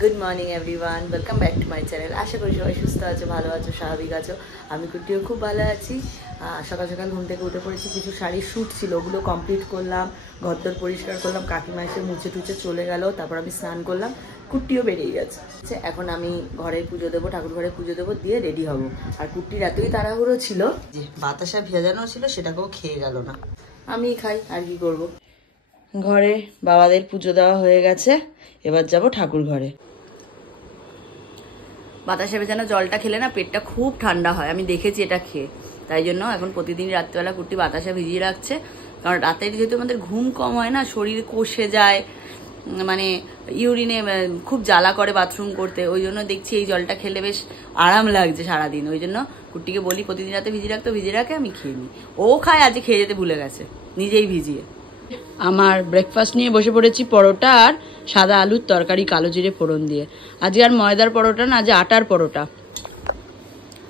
Good morning everyone, welcome back to my channel. আশা করি সবাই সুস্থ আছো, ভালো আছো, স্বাভাবিক আছো। আমি কুটিও খুব ভালো আছি। সকাল সকাল ঘুম থেকে উঠে পড়েছি, কিছু শাড়ির শ্যুট ছিল ওগুলো কমপ্লিট করলাম, ঘরদোর পরিষ্কার করলাম, কাকিমা এসে মুছে টুচে চলে গেল, তারপর আমি স্নান করলাম, কুটিও বেরিয়ে গেছে। এখন আমি ঘরে পুজো দেবো, ঠাকুর ঘরে পুজো দেবো, দিয়ে রেডি হব। আর কুটির এতই তাড়াহুড়ো ছিল যে বাতাসা ভেজানো ছিল সেটাকেও খেয়ে গেল না। আমি খাই, আর কি করবো। ঘরে বাবাদের পুজো দেওয়া হয়ে গেছে, এবার যাব ঠাকুর ঘরে। বাতাসা ভেজানো জলটা খেলে না পেটটা খুব ঠান্ডা হয়, আমি দেখেছি এটা খেয়ে। তাই জন্য এখন প্রতিদিন রাত্রিবেলা কুটি বাতাসা ভিজিয়ে রাখছে, কারণ রাতে যেহেতু আমাদের ঘুম কম হয় না, শরীর কষে যায়, মানে ইউরিনে খুব জ্বালা করে বাথরুম করতে, ওই জন্য দেখছি এই জলটা খেলে বেশ আরাম লাগছে সারাদিন। ওই জন্য কুটিকে বলি প্রতিদিন রাতে ভিজিয়ে রাখতে, ভিজিয়ে রাখে, আমি খেয়ে নিই। ও খায়, আজকে খেয়ে যেতে ভুলে গেছে, নিজেই ভিজিয়ে। আমার ব্রেকফাস্ট নিয়ে বসে পড়েছি, পরোটা আর সাদা আলুর তরকারি কালো জিরে ফোড়ন দিয়ে। আজকে আর ময়দার পরোটা না, আজ আটার পরোটা।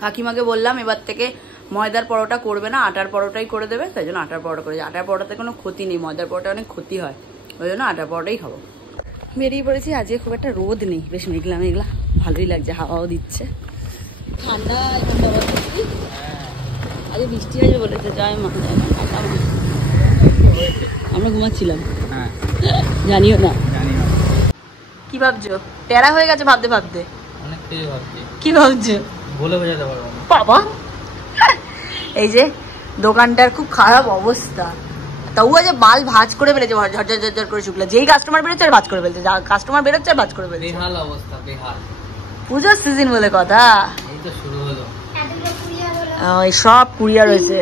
কাকিমাকে বললাম এবার থেকে ময়দার পরোটা করবে না, আটার পরোটাই করে দেবে, তাই জন্য আটার পরোটা করেছি। আটার পরোটাতে কোনো ক্ষতি নেই, ময়দার পরোটা অনেক ক্ষতি হয়, ওই জন্য আটার পরোটাই খাবো। বেরিয়ে পড়েছি, আজকে খুব একটা রোদ নেই, বেশ মেঘলা মেঘলা, ভালোই লাগছে, হাওয়াও দিচ্ছে, ঠান্ডা ঠান্ডা। আজকে বৃষ্টি আসবে বলেছে, জয় মা। আমরা ঘুমাচ্ছিলাম, জানিও না। কি ভাবছো? টেরা হয়ে গেছে ভাবতে ভাবতে। কি ভাবছো? বলে বোঝাতে পারবো না বাবা। এই যে দোকানটার খুব খারাপ অবস্থা, তাও যে মাল ভাঁজ করে ফেলেছে, ঝরঝর ঝরঝর করে শুকলো। যেই কাস্টমার বেরোচ্ছে আর ভাঁজ করে ফেলছে, কাস্টমার বেরোচ্ছে আর ভাঁজ করে ফেলছে। বেহাল অবস্থা, বেহাল। পুজোর সিজন বলে কথা, এই তো শুরু হলো। ওই সব কুরিয়ার হয়েছে,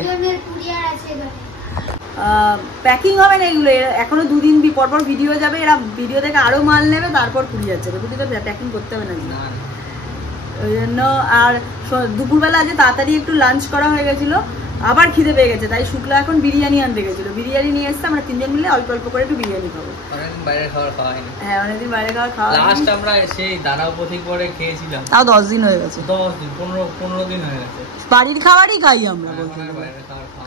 প্যাকিং হবে না এগুলো, এখনো দুদিন পর পর ভিডিও যাবে, এরা ভিডিও থেকে আরো মাল নেবে, তারপর কুরিয়ার যাবে, বুঝলি তো, প্যাকিং করতে হবে না। ওই জন্য আর দুপুরবেলা আজ তাড়াতাড়ি একটু লাঞ্চ করা হয়ে গেছিল, আবার খিদে পেয়ে গেছে, তাই শুক্লা এখন বিরিয়ানি আনতে গেছিল, বিরিয়ানি নিয়ে এসছে। আমরা তিনজন মিলে অল্প অল্প করে একটু বিরিয়ানি খাবো। অনেকদিন বাইরে খাওয়া খাওয়া হয়নি। হ্যাঁ, অনেকদিন বাইরে খাওয়া খাওয়া। লাস্ট আমরা সেই দানাপথি করে খেয়েছিলাম, তাও 10 দিন হয়ে গেছে, 10 দিন 15 দিন হয়ে গেছে। বাড়ির খাবারই খাই আমরা,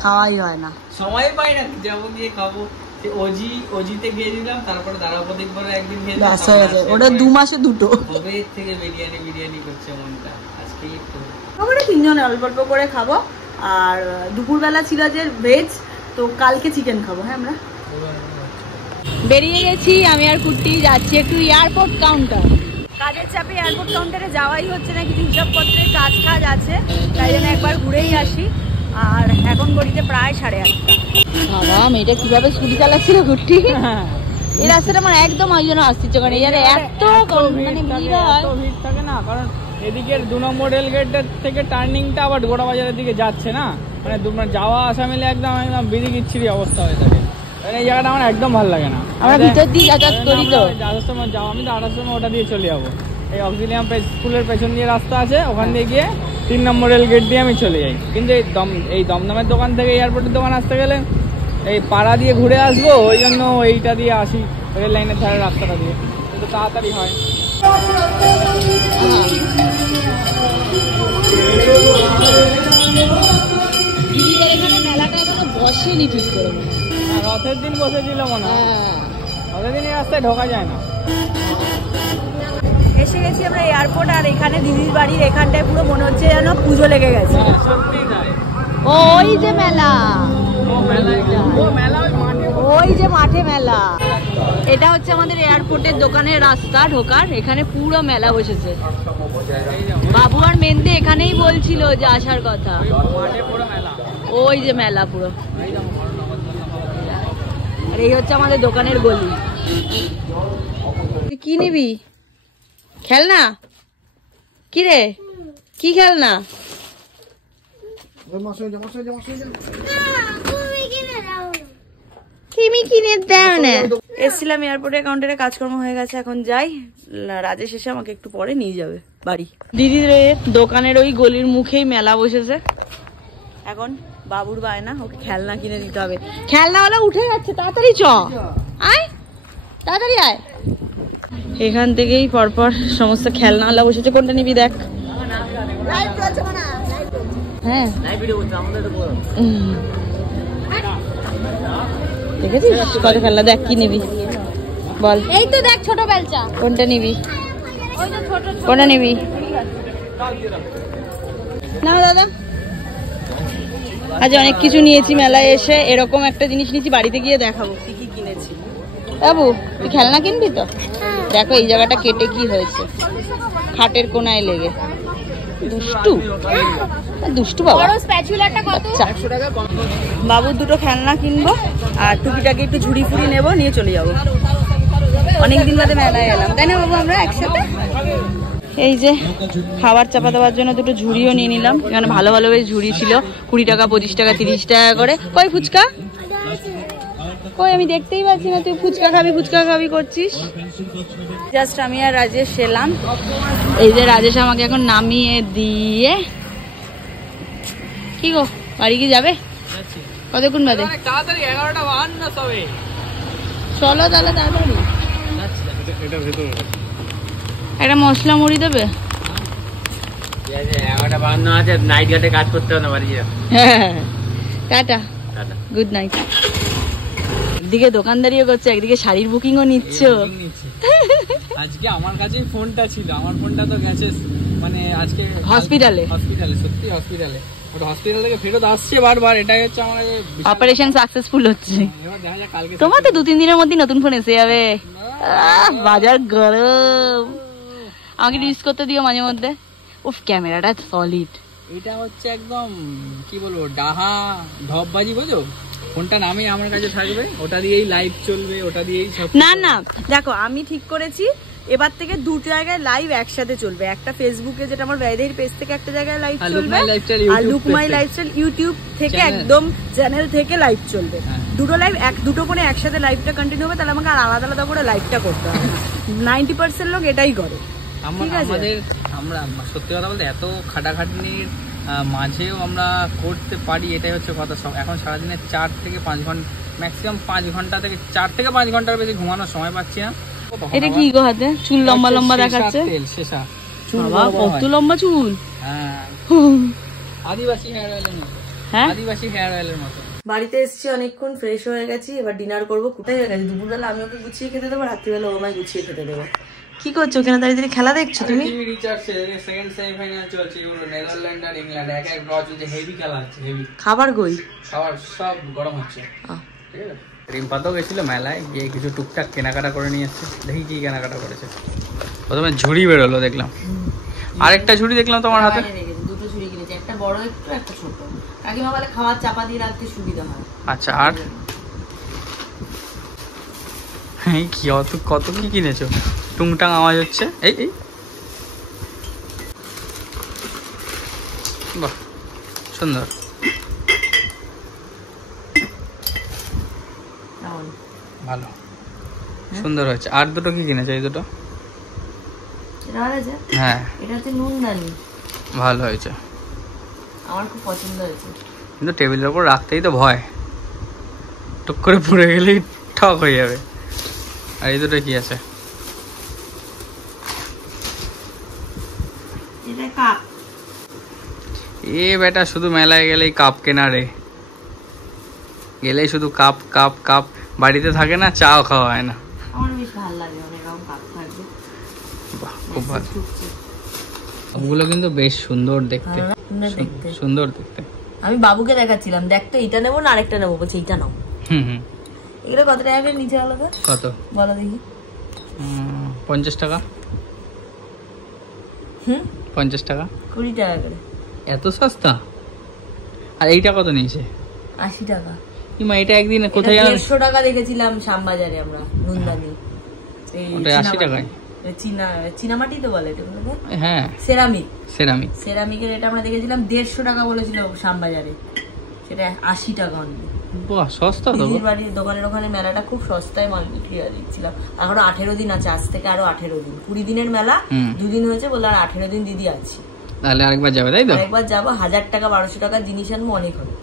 খাওয়াই হয় না, সময় পাই না যাবো গিয়ে খাবো। ওজিতে গিয়ে দিলাম, তারপরে দানাপথি করে একদিন খেয়ে ওটা 2 মাসে দুটো। কবে থেকে বিরিয়ানি করছে মনটা, আজকে একটু আমরা তিনজনে অল্প অল্প করে খাবো। আর দুপুরবেলা ছিল যে ভেজ, তো কালকে চিকেন খাবো। হ্যাঁ, আমরা বেরিয়ে গেছি, আমি আর কুটি যাচ্ছি একটু এয়ারপোর্ট কাউন্টার। কাজের চাপে এয়ারপোর্ট কাউন্টারে যাওয়াই হচ্ছে না, কিছু হিসাবপত্রের কাজ আছে, তাই জন্য একবার ঘুরেই আসি। আর এখন ঘড়িতে প্রায় 8:30। বাবা, মেয়েটা কিভাবে স্কুটি চালাচ্ছিল কুটি, এই রাস্তাটা আমার একদম ওই জন্য আসছে, কারণ এত মানে ভিড় থাকে না, কারণ এদিকে 2 নম্বর রেল গেটের থেকে টার্নিংটা আবার গোড়া বাজারের দিকে যাচ্ছে না, মানে যাওয়া আসা মিলে একদম বিড়ি গিচ্ছিরি অবস্থা হয়ে থাকে। এই জায়গাটা আমার একদম ভালো লাগে না। আমরা ভিতর দিয়ে যাতায়াত করি, তো যাওয়ার সময় আমি তো 8টার সময় ওটা দিয়ে চলে যাবো। এই অক্সিলিয়াম স্কুলের পেছন দিয়ে রাস্তা আছে, ওখান দিয়ে গিয়ে 3 নম্বর রেল গেট দিয়ে আমি চলে যাই। কিন্তু এই দমদমের দোকান থেকে এয়ারপোর্টের দোকান আসতে গেলে এই পাড়া দিয়ে ঘুরে আসবো, ওই জন্য এইটা দিয়ে আসি, রেল লাইনের ধারে রাস্তাটা দিয়ে, কিন্তু তাড়াতাড়ি হয়। মেলাটা এখনো বসেনি ঠিক করে, রথের দিন বসেছিল মনে হয়, রথের দিন এই রাস্তায় ঢোকা যায় না। এসে গেছি আমরা এয়ারপোর্ট, আর এখানে দিদির বাড়ির এখানটায় পুরো মনে হচ্ছে যেন পুজো লেগে গেছে। ওই যে মেলা, ওই যে মাঠে মেলা, এটা হচ্ছে আমাদের এয়ারপোর্টের দোকানের রাস্তা ঢোকার, এখানে পুরো মেলা বসেছে। বাবু আর মেন্দে এখানেই বলছিল যে আসার কথা, ওই যে মেলা পুরো। আর এই হচ্ছে আমাদের দোকানের গলি। কি নিবি? খেলনা? কি রে, কি খেলনা? এসছিলাম এয়ারপোর্টের কাউন্টারে, কাজকর্ম হয়ে গেছে, এখন যাই। রাজেশ এসে আমাকে একটু পরে নিয়ে যাবে বাড়ি। দিদির দোকানের ওই গলির মুখেই মেলা বসেছে, এখন বাবুর বায়না, ওকে খেলনা কিনে দিতে হবে। খেলনাওয়ালা উঠে যাচ্ছে, তাড়াতাড়ি চ, আয় তাড়াতাড়ি আয়। এখান থেকেই পরপর সমস্ত খেলনাওয়ালা বসেছে, কোনটা নিবি দেখ। হ্যাঁ, দেখেছিস কত খেলনা, দেখ কি নিবি বল। এই তো দেখ ছোট বেলচা, কোনটা নিবি? কোনটা নিবি না দাদা? আজ অনেক কিছু নিয়েছি মেলায় এসে, এরকম একটা জিনিস নিয়েছি, বাড়িতে গিয়ে দেখাবো কি কি কিনেছি। বাবু তুই খেলনা কিনবি তো? দেখো এই জায়গাটা কেটে কি হয়েছে, খাটের কোনায় লেগে। দুষ্টু দুষ্টু বাবা। বাবুর দুটো খেলনা কিনবো আর টুকিটাকে একটু ঝুড়ি ফুড়ি নেবো, নিয়ে চলে যাবো। অনেকদিন বাদে মেলায় এলাম, তাই না বাবু? আমরা একসাথে এই যে খাবার চাপা দেওয়ার জন্য দুটো ঝুড়িও নিয়ে নিলাম। এখানে ভালো ভালো বেশ ঝুড়ি ছিল, 20 টাকা 25 টাকা 30 টাকা করে। কই ফুচকা কই? আমি দেখতেই পাচ্ছি না। তুই ফুচকা খাবি করছিস। জাস্ট আমি আর রাজেশ এলাম। এই যে রাজেশ আমাকে এখন নামিয়ে দিয়ে, কি গো বাড়ি কি যাবে? কতক্ষণ বাদে? চলো তাহলে তাড়াতাড়ি। একটা মশলা মুড়ি দেবে? Tata, good night. একদিকে দোকানদারিও করছে, একদিকে শাড়ির বুকিংও নিচ্ছ। আজকে আমার কাছেই ফোনটা ছিল, আমার ফোনটা তো গেছে মানে আজকে হসপিটালে, সত্যি হসপিটালে। ওটা হসপিটাল থেকে ফেরত আসছে বারবার, এটাই হচ্ছে আমার অপারেশন সাকসেসফুল হচ্ছে। এবার দেখা যাক কালকে। তোমার তো 2-3 দিনের মধ্যে নতুন ফোন এসে যাবে। বাজার গরম, আমাকে ইউজ করতে দিও মাঝে মধ্যে। উফ ক্যামেরাটা সলিড। এটা হচ্ছে একদম কি বলবো, ডাহা ঢপবাজি, বোঝো? ফোনটা নামে আমার কাছে থাকবে, ওটা দিয়েই লাইভ চলবে, ওটা দিয়েই সব। না না দেখো, আমি ঠিক করেছি এবার থেকে 2 জায়গায় লাইভ একসাথে চলবে। একটা ফেসবুকে, যেটা আমার বাইরের পেজ থেকে একটা জায়গায় লাইভ চলবে, আর লুক মাই লাইফস্টাইল ইউটিউব থেকে একদম চ্যানেল থেকে লাইভ চলবে। দুটো লাইভ দুটো ফোনে একসাথে লাইভটা কন্টিনিউ হবে, তাহলে আমাকে আর আলাদা আলাদা করে লাইভটা করতে হবে না। 90% লোক এটাই করে। আমরা সত্যি কথা বলতে এত খাটাখাটনির মাঝেও আমরা করতে পারি, এটাই হচ্ছে কথা। এখন সারাদিনে 4 থেকে 5 ঘন্টা, ম্যাক্সিমাম 5 ঘন্টা থেকে 4 থেকে 5 ঘন্টার বেশি ঘুমানোর সময় পাচ্ছি না। এটা কি গো হাতে? চুল লম্বা লম্বা দেখাচ্ছে। বাবা কত লম্বা চুল! হ্যাঁ, আদিবাসী হেয়ার অয়েলের মতো। আদিবাসী হেয়ার অয়েলের মতো। বাড়িতে এসেছি, অনেকক্ষণ ফ্রেশ হয়ে গেছি, এবার ডিনার করবো। কোথায় হয়ে গেছে? দুপুরবেলা আমি ওকে গুছিয়ে খেতে দেবো, রাত্রিবেলা ও আমায় গুছিয়ে খেতে দেবো। কি করছো ওখানে দাঁড়িয়ে খেলা দেখছো তুমি? সেকেন্ড সেমিফাইনাল চলছে, নেদারল্যান্ড আর ইংল্যান্ড, এক এক ড্র চলছে, হেভি খেলা হচ্ছে, হেভি। খাবার কই? খাবার সব গরম হচ্ছে। ঠিক আছে। রিম্পাতেও গেছিল মেলায়, গিয়ে কিছু টুকটাক কেনাকাটা করে নিয়ে এসছে। দেখি কি কেনাকাটা করেছে। প্রথমে ঝুড়ি বেরোলো দেখলাম, আরেকটা ঝুড়ি দেখলাম তোমার হাতে। দুটো ঝুড়ি কিনেছি, একটা বড় একটু, একটা ছোট। কাকিমা বলে খাবার চাপা দিয়ে রাখতে সুবিধা হয়। আচ্ছা, আর কি কত কি কিনেছো? টুংটাং আওয়াজ হচ্ছে। এই বাহ, সুন্দর, ভালো, সুন্দর হয়েছে। আর দুটো কি কিনেছো? এই দুটো? হ্যাঁ, এটা হচ্ছে নুনদানি, ভালো হয়েছে, আমার খুব পছন্দ হয়েছে। কিন্তু টেবিলের উপর রাখতেই তো ভয়, টুক করে পড়ে গেলেই ঠক হয়ে যাবে। আর এই দুটো কি আছে? এ বেটা শুধু মেলায় গেলেই কাপ কেনা রে, গেলেই শুধু কাপ কাপ কাপ, বাড়িতে থাকে না, চাও খাওয়া হয় না। আমার বেশ ভালো লাগে, অনেক রকম কাপ থাকবে। বাহ, খুব ভালো। ওগুলো কিন্তু বেশ সুন্দর দেখতে, সুন্দর দেখতে। আমি বাবুকে দেখাচ্ছিলাম, দেখ তো এটা নেবো না আরেকটা নেবো, বলছে এইটা নাও। এগুলো কত টাকা করে নিচে আলাদা? কত বলো দেখি। 50 টাকা। 50 টাকা, 20 টাকা করে। এত সস্তা? আর এইটা কত নিয়েছে? 80 টাকা। মা, এটা একদিন কোথায় 150 টাকা দেখেছিলাম শ্যামবাজারে আমরা, নুনদানি। ওটা 80 টাকায়। চীনামাটি তো বলে এটা। হ্যাঁ, সেরামিকের এটা আমরা দেখেছিলাম 150 টাকা বলেছিল শ্যামবাজারে, সেটা 80 টাকা অনলি। বাহ, সস্তা তো। বাড়ির দোকানের ওখানে মেলাটা খুব সস্তায় মাল বিক্রি দিচ্ছিলাম। এখনো 18 দিন আছে, আজ থেকে আরো 18 দিন। 20 দিনের মেলা, 2 দিন হয়েছে, বললো আর 18 দিন দিদি আছে। তাহলে আরেকবার যাবে, তাই তো? আরেকবার যাবো, 1000 টাকা 1200 টাকার জিনিস আনবো, অনেক হবে।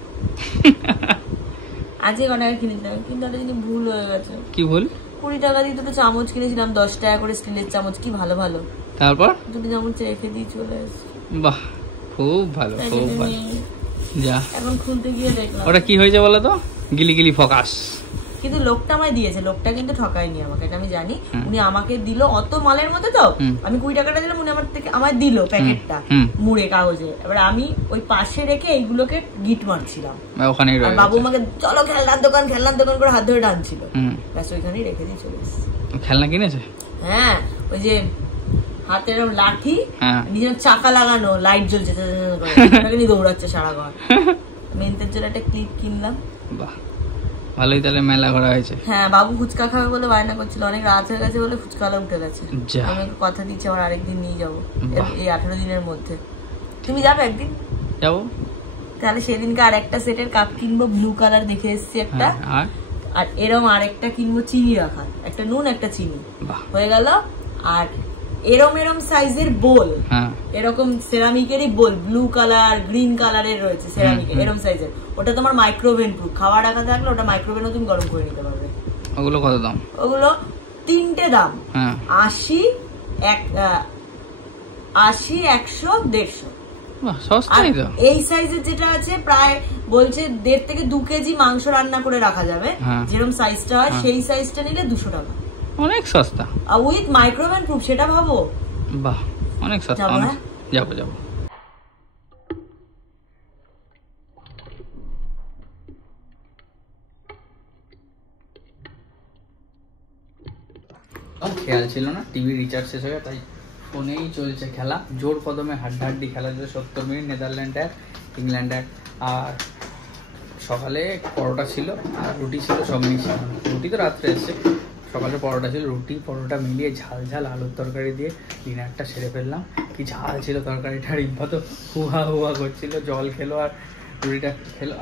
আজকে কত টাকা কিনেছিলাম, কিন্তু একটা জিনিস ভুল হয়ে গেছে। কি ভুল? 20 টাকা দিয়ে দুটো চামচ কিনেছিলাম, 10 টাকা করে স্টিলের চামচ, কি ভালো ভালো। তারপর দুটো চামচ রেখে দিয়ে চলে এসেছি। বাহ, খুব ভালো, খুব ভালো। যা, এখন খুলতে গিয়ে দেখলাম ওটা কি হয়েছে বলো তো? গিলি গিলি ফোকাস। কিন্তু লোকটা আমায় দিয়েছে, লোকটা কিন্তু ঠকায়নি আমাকে, এটা আমি জানি। উনি আমাকে দিল অত মালের মধ্যে, তো আমি 20 টাকাটা দিলাম, উনি আমায় দিল প্যাকেটটা মুড়ে কাগজে। এবার আমি ওই পাশে রেখে এইগুলোকে গিট মারছিলাম ওখানে, আর বাবু আমাকে চলো খেলনার দোকান করে হাত ধরে টানছিল, ব্যাস ওইখানেই রেখে দিয়ে চলে এসেছি। খেলনা কিনেছে? হ্যাঁ, ওই যে হাতের লাঠি, নিজের চাকা লাগানো, লাইট জ্বলছে, দৌড়াচ্ছে সারা ঘর। মেন্টের জন্য একটা ক্লিপ কিনলাম। বাহ, ভালোই তাহলে মেলা ঘোরা হয়েছে। হ্যাঁ, বাবু ফুচকা খাবে বলে বায়না করছিল, অনেক রাত হয়ে গেছে বলে ফুচকালা উঠে গেছে। আমি কথা দিচ্ছি আবার আরেকদিন নিয়ে যাবো এই 18 দিনের মধ্যে। তুমি যাবে একদিন? যাবো। তাহলে সেদিনকে আর একটা সেটের কাপ কিনবো, ব্লু কালার দেখে এসছি একটা, আর এরম আরেকটা কিনবো চিনি রাখা, একটা নুন একটা চিনি, হয়ে গেল। আর এরম সাইজের বোল, এরকম সেরামিকেরই বোল, ব্লু কালার গ্রিন কালারের রয়েছে সেরামিকের, এরম সাইজের। ওটা তোমার মাইক্রোওভেন প্রুফ, খাওয়া রাখা থাকলে ওটা মাইক্রোওভেনও তুমি গরম করে নিতে পারবে। ওগুলো কত দাম? ওগুলো 3টে দাম 80, 100, 150। এই সাইজের যেটা আছে প্রায় বলছে 1.5 থেকে 2 কেজি মাংস রান্না করে রাখা যাবে, যেরকম সাইজটা হয় সেই সাইজটা নিলে 200 টাকা, অনেক সস্তা। আর উইথ মাইক্রোওভেন প্রুফ, সেটা ভাবো। বাহ, অনেক সস্তা। যাবো। খেয়াল ছিল না, টিভি রিচার্জ শেষ হয়ে, তাই ফোনেই চলছে খেলা, জোর কদমে হাড্ডাহাড্ডি খেলা চলছে। 70 মিনিট, নেদারল্যান্ড 1 ইংল্যান্ড 1। আর সকালে পরোটা ছিল আর রুটি ছিল, সব মিশিয়ে। রুটি তো রাত্রে এসছে, সকালে পরোটা ছিল, রুটি পরোটা মিলিয়ে ঝাল আলুর তরকারি দিয়ে ডিনারটা সেরে ফেললাম। কি ঝাল ছিল তরকারিটা, রিম্পা তো হুয়া করছিল, জল খেলো আর রুটিটা খেলো।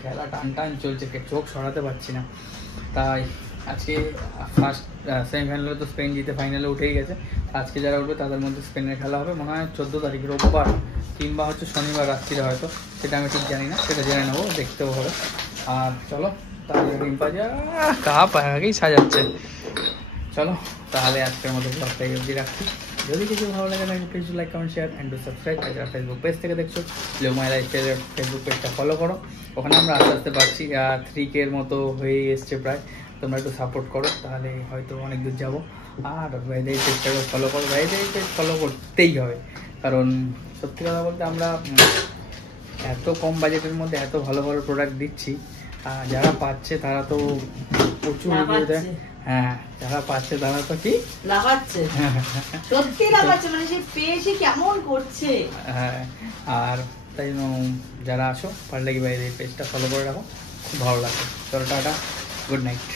খেলা টান চলছে, চোখ সরাতে পারছি না। তাই আজকে ফার্স্ট সেমিফাইনালে তো স্পেন জিতে ফাইনালে উঠেই গেছে। আজকে যারা উঠবে তাদের মধ্যে স্পেনের খেলা হবে মনে হয় 14 তারিখ রোববার, কিংবা হচ্ছে শনিবার রাত্রিরে হয়তো, সেটা আমি ঠিক জানি না, সেটা জেনে নেবো, দেখতেও হবে। আর চলো তাহলে, রিম্পা যা কাপ আগেই সাজাচ্ছে। চলো তাহলে আজকের মতো ব্লগটা অবধি রাখছি। যদি কিছু ভালো লাগে তাহলে please like, comment, share and do subscribe. যারা ফেসবুক পেজ থেকে দেখছো, লিওমাই লাইফস্টাইলের ফেসবুক পেজটা ফলো করো, ওখানে আমরা আস্তে পারছি 3K এর মতো হয়ে এসছে প্রায়। তোমরা একটু সাপোর্ট করো, তাহলে হয়তো অনেক দূর যাবো। আর ভাইদের পেজটাকে ফলো করো, ভাইদের পেজ ফলো করতেই হবে, কারণ সত্যি কথা বলতে আমরা এত কম বাজেটের মধ্যে এত ভালো প্রোডাক্ট দিচ্ছি। যারা পাচ্ছে তারা তো প্রচুর রিভিউ দেয়। হ্যাঁ, যারা পাচ্ছে তারা তো কি লাফাচ্ছে, সত্যি লাফাচ্ছে, মানে সে পেয়েছে কেমন করছে। হ্যাঁ, আর তাই যারা আসো পারলে কি ভাইদের পেজটা ফলো করে রাখো, খুব ভালো লাগে। চলো টাটা, গুড নাইট।